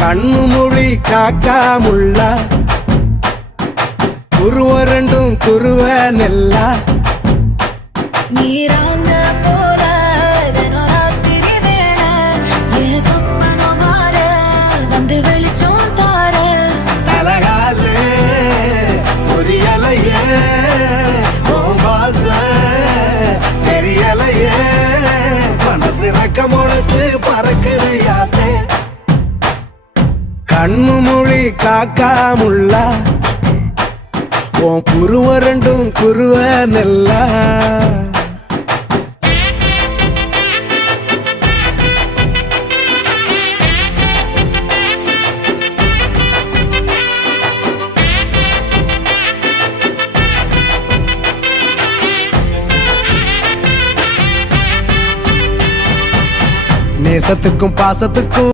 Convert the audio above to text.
கண்ணு மொழி காக்காமுள்ள குருவ ரெண்டும் குருவ நெல்லா நீராங்க போல ராத்திரி வேள என் சொப்பனம் மாற வந்து வெளிச்சம் தார தலகாலே பொரியலையே ஓம்பாச தெரியலையே மனசு ரக்க முளைச்சு பறக்குது யாத்தே கண்ணு மொழி காக்காமுள்ள உன் குருவ ரெண்டும் குருவ நெல்லா நேசத்துக்கும் பாசத்துக்கும்